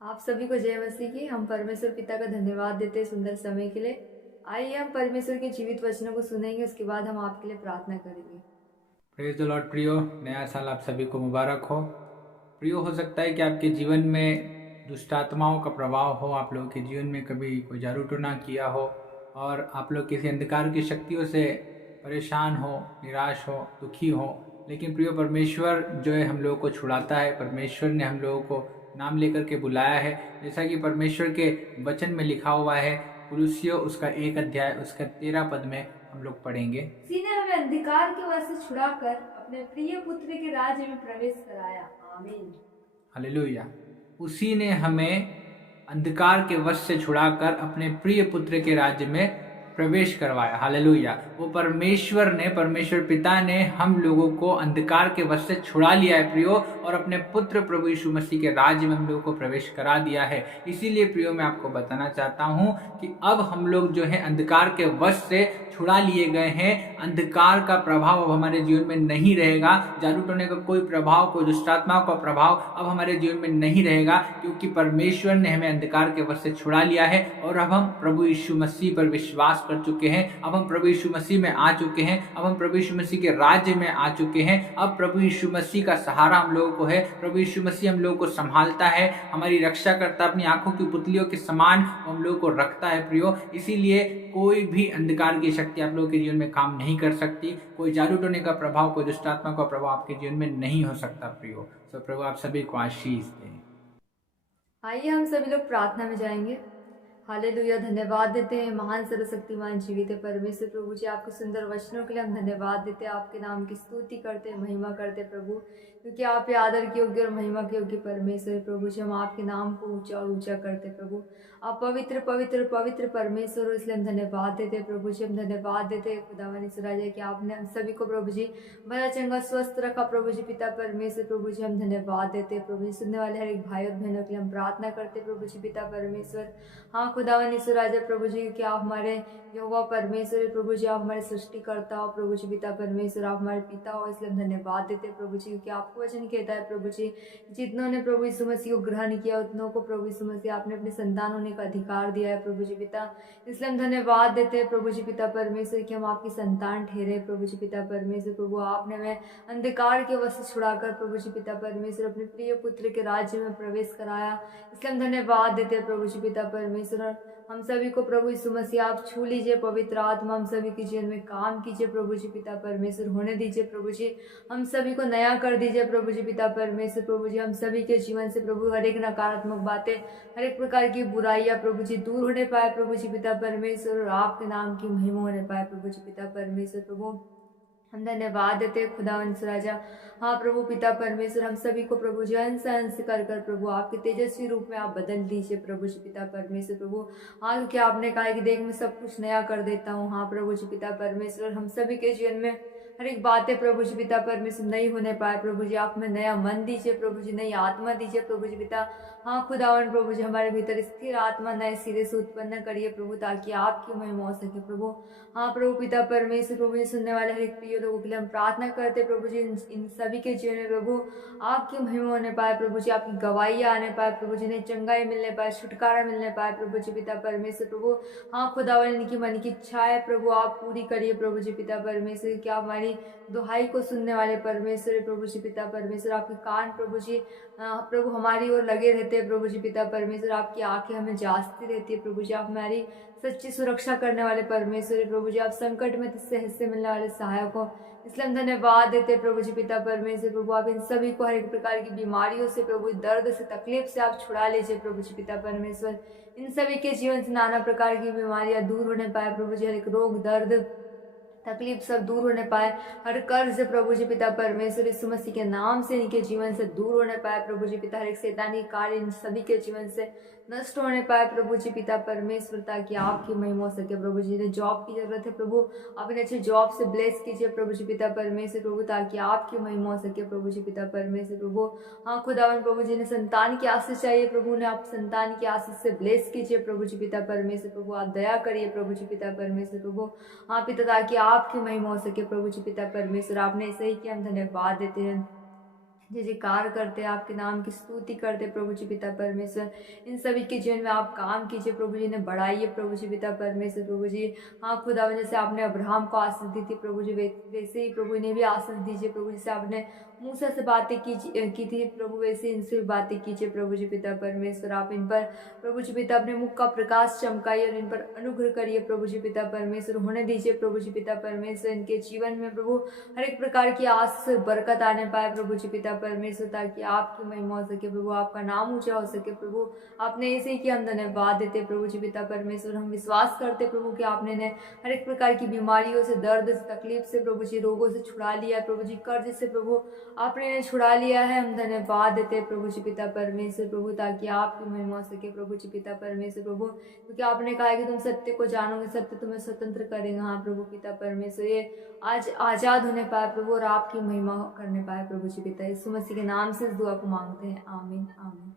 आप सभी को जय मसीह की। हम परमेश्वर पिता का धन्यवाद देते हैं सुंदर समय के लिए। आइए हम परमेश्वर के जीवित वचनों को सुनेंगे, उसके बाद हम आपके लिए प्रार्थना करेंगे। प्रेज द लॉर्ड प्रियो। नया साल आप सभी को मुबारक हो। प्रियो, हो सकता है कि आपके जीवन में दुष्ट आत्माओं का प्रभाव हो, आप लोगों के जीवन में कभी कोई जादू टोना किया हो और आप लोग किसी अंधकार की शक्तियों से परेशान हो, निराश हो, दुखी हो। लेकिन प्रियो, परमेश्वर जो है हम लोगों को छुड़ाता है। परमेश्वर ने हम लोगों को नाम लेकर के बुलाया है, जैसा कि परमेश्वर के वचन में लिखा हुआ है। कुलुस्सियों उसका 1 अध्याय उसका 13 पद में हम लोग पढ़ेंगे। उसी ने हमें अंधकार के वश से छुड़ाकर अपने प्रिय पुत्र के राज्य में प्रवेश कराया। आमीन। हालेलुया। उसी ने हमें अंधकार के वश से छुड़ाकर अपने प्रिय पुत्र के राज्य में प्रवेश करवाया। हालेलुया। वो परमेश्वर पिता ने हम लोगों को अंधकार के वश से छुड़ा लिया है प्रियो, और अपने पुत्र प्रभु यीशु मसीह के राज्य में हम लोगों को प्रवेश करा दिया है। इसीलिए प्रियो, मैं आपको बताना चाहता हूँ कि अब हम लोग जो है अंधकार के वश से छुड़ा लिए गए हैं। अंधकार का प्रभाव अब हमारे जीवन में नहीं रहेगा। जादू टोने का कोई प्रभाव, कोई दुष्टात्माओं का प्रभाव अब हमारे जीवन में नहीं रहेगा, क्योंकि परमेश्वर ने हमें अंधकार के वश से छुड़ा लिया है और अब हम प्रभु यीशु मसीह पर विश्वास कर चुके हैं। अब हम प्रभु यीशु मसीह में आ चुके हैं। अब हम प्रभु यीशु मसीह के राज्य में आ चुके हैं। अब प्रभु यीशु मसीह का सहारा हम लोगों को है। प्रभु यीशु मसीह हम लोगों को संभालता है, हमारी रक्षा करता, अपनी आंखों की पुतलियों के समान हम लोगों को रखता है प्रियो। इसीलिए कोई भी अंधकार की शक्ति आप लोगों के जीवन में काम नहीं कर सकती। कोई जादू टोने का प्रभाव, कोई दुष्टात्मा का प्रभाव आपके जीवन में नहीं हो सकता प्रियो। तो प्रभु आप सभी को आशीष दें। आइए हम सभी लोग प्रार्थना में जाएंगे। हालेलुया। धन्यवाद देते हैं महान सर्वशक्तिमान जीवित है परमेश्वर प्रभु जी, आपके सुंदर वचनों के लिए हम धन्यवाद देते हैं। आपके नाम की स्तुति करते हैं, महिमा करते हैं प्रभु, क्योंकि आप ये आदर के योग्य और महिमा के योग्य परमेश्वर प्रभु जी। हम आपके नाम को ऊंचा और ऊंचा करते हैं प्रभु। आप पवित्र पवित्र पवित्र परमेश्वर हो, इसलिए हम धन्यवाद देते हैं प्रभु जी। हम धन्यवाद देते हैं खुदावन ईश्वर कि आपने हम सभी को प्रभु जी भला चंगा स्वस्थ रखा प्रभु जी। पिता परमेश्वर प्रभु जी, हम धन्यवाद देते हैं प्रभु जी। सुनने वाले हर एक भाई और बहनों के लिए हम प्रार्थना करते हैं प्रभु जी। पिता परमेश्वर, हाँ खुदावन ईश्वर राजा प्रभु जी, कि आप हमारे यहोवा परमेश्वर है प्रभु जी। आप हमारे सृष्टिकर्ता हो प्रभु जी। पिता परमेश्वर, आप हमारे पिता हो, इसलिए हम धन्यवाद देते हैं प्रभु जी, क्योंकि आपको वचन कहता है प्रभु जी, जितनों ने प्रभु यीशु मसीह को ग्रहण किया उतनों को प्रभु यीशु मसीह आपने अपने संतान होने का अधिकार दिया है प्रभु जी पिता। इसलिए हम धन्यवाद देते हैं प्रभु जी पिता परमेश्वर कि हम आपकी संतान ठहरे प्रभु जी पिता परमेश्वर प्रभु। आपने हमें अंधकार के वश से छुड़ाकर प्रभु जी पिता परमेश्वर अपने प्रिय पुत्र के राज्य में प्रवेश कराया। इसलिए हम धन्यवाद देते हैं प्रभु जी पिता परमेश्वर। हम सभी को प्रभु यीशु मसीह आप छू लीजिए, पवित्र आत्मा हम सभी के जीवन में काम कीजिए प्रभु जी पिता परमेश्वर। होने दीजिए प्रभु जी, हम सभी को नया कर दीजिए प्रभु जी पिता परमेश्वर प्रभु जी। हम सभी के जीवन से प्रभु हर एक नकारात्मक बातें, हर एक प्रकार की बुराइयां प्रभु जी दूर होने पाए प्रभु जी पिता परमेश्वर, और आपके नाम की महिमा होने पाए प्रभु जी पिता परमेश्वर प्रभु। हम धन्यवाद देते हैं खुदावंश राजा। हाँ प्रभु पिता परमेश्वर, हम सभी को प्रभु जी अंश अंश कर कर प्रभु आपके तेजस्वी रूप में आप बदल दीजिए प्रभु जी पिता परमेश्वर प्रभु। हाँ, क्योंकि आपने कहा कि देख मैं सब कुछ नया कर देता हूँ। हाँ प्रभु जी पिता परमेश्वर, हम सभी के जीवन में हर एक बातें प्रभु जी पिता परमेश्वर नहीं होने पाए प्रभु जी। आप में नया मन दीजिए प्रभु जी, नई आत्मा दीजिए प्रभु जी पिता। हाँ खुदावन प्रभु जी, हमारे भीतर स्थिर आत्मा नए सिरे से उत्पन्न करिए प्रभु, ताकि आपकी महिमा हो सके प्रभु। हाँ प्रभु पिता परमेश्वर प्रभु जी, सुनने वाले हर एक प्रिय लोगों के लिए हम प्रार्थना करते प्रभु जी, इन सभी के जीवन में प्रभु आपकी महिमा होने पाए प्रभु जी, आपकी गवाहियाँ आने पाए प्रभु जी, ने चंगाई मिलने पाए, छुटकारा मिलने पाए प्रभु जी पिता परमेश्वर प्रभु। हाँ खुदावन, इनकी मन की इच्छा है प्रभु आप पूरी करिए प्रभु जी पिता परमेश्वर। क्या हमारी दुहाई को सुनने वाले परमेश्वर प्रभु जी पिता परमेश्वर, आपके कान प्रभु जी प्रभु हमारी ओर लगे रहते हैं प्रभु जी पिता परमेश्वर। आपकी आंखें हमें जांचती रहती है प्रभु जी। आप हमारी सच्ची सुरक्षा करने वाले परमेश्वर प्रभु जी। आप संकट में तिससे हिस्से मिलने वाले सहायक हो, इसलिए हम धन्यवाद देते प्रभु जी पिता परमेश्वर प्रभु। आप इन सभी को हर एक प्रकार की बीमारियों से प्रभु, दर्द से, तकलीफ से आप छुड़ा लीजिए प्रभु जी पिता परमेश्वर। इन सभी के जीवन से नाना प्रकार की बीमारियां दूर होने पाए प्रभु जी। हर एक रोग, दर्द, तकलीफ सब दूर होने पाए। हर कर्ज प्रभु जी पिता परमेश्वर यीशु मसीह के नाम से इनके जीवन से दूर होने पाए प्रभु जी पिता। हर एक शैतानी कार्य इन सभी के जीवन से नष्ट होने पाए प्रभु जी पिता परमेश्वर, ताकि आपकी महिमा हो सके प्रभु जी। ने जॉब की जरूरत है प्रभु, आप इन्हें अच्छे जॉब से ब्लेस कीजिए प्रभु जी पिता परमेश्वर प्रभु, ताकि आपकी महिमा हो सके प्रभु जी पिता परमेश्वर प्रभु। हाँ खुदावन प्रभु जी, ने संतान की आशीष चाहिए प्रभु, ने आप संतान की आशीष से ब्लेस कीजिए प्रभु जी पिता परमेश्वर प्रभु। आप दया करिए प्रभु जी पिता परमेश्वर प्रभु। हाँ पिता, ताकि आपकी महिमा हो सके प्रभु जी पिता परमेश्वर। आपने ऐसे ही किया, हम धन्यवाद देते हैं। जय जयकार करते हैं, आपके नाम की स्तुति करते प्रभु जी पिता परमेश्वर। इन सभी के जीवन में आप काम कीजिए प्रभु जी, ने बढ़ाइए प्रभु जी पिता परमेश्वर। प्रभु जी हाँ खुदा, जैसे आपने अब्राहम को आशीष दी थी प्रभु जी, वैसे ही प्रभु इन्हें भी आशीष दीजिए प्रभु। जैसे आपने मूसा से बातें की थी प्रभु, वैसे इनसे भी बातें कीजिए प्रभु जी पिता परमेश्वर। आप इन पर प्रभु जी पिता अपने मुख का प्रकाश चमकाइए और इन पर अनुग्रह करिए प्रभु जी पिता परमेश्वर। होने दीजिए प्रभु जी पिता परमेश्वर इनके जीवन में प्रभु हर एक प्रकार की आशीष बरकत आने पाए प्रभु जी पिता परमेश्वर, ताकि आपकी महिमा हो सके प्रभु, आपका नाम ऊंचा हो सके प्रभु। आपने ऐसे ही कि हम धन्यवाद देते प्रभु जी पिता परमेश्वर। हम विश्वास करते प्रभु कि आपने इन्हें हर एक प्रकार की बीमारियों से, दर्द से, तकलीफ से प्रभु जी, रोगों से छुड़ा लिया प्रभु जी, कर्ज से प्रभु आपने इन्हें छुड़ा लिया है। हम धन्यवाद देते प्रभु जी पिता परमेश्वर प्रभु, ताकि आपकी महिमा हो सके प्रभु जी पिता परमेश्वर प्रभु, क्योंकि आपने कहा है कि तुम सत्य को जानोगे, सत्य तुम्हें स्वतंत्र करेगा। हाँ प्रभु पिता परमेश्वर, ये आज आजाद होने पाए प्रभु और आपकी महिमा करने पाए प्रभु जी पिता। यीशु मसीह के नाम से इस दुआ को मांगते हैं, आमीन आमीन।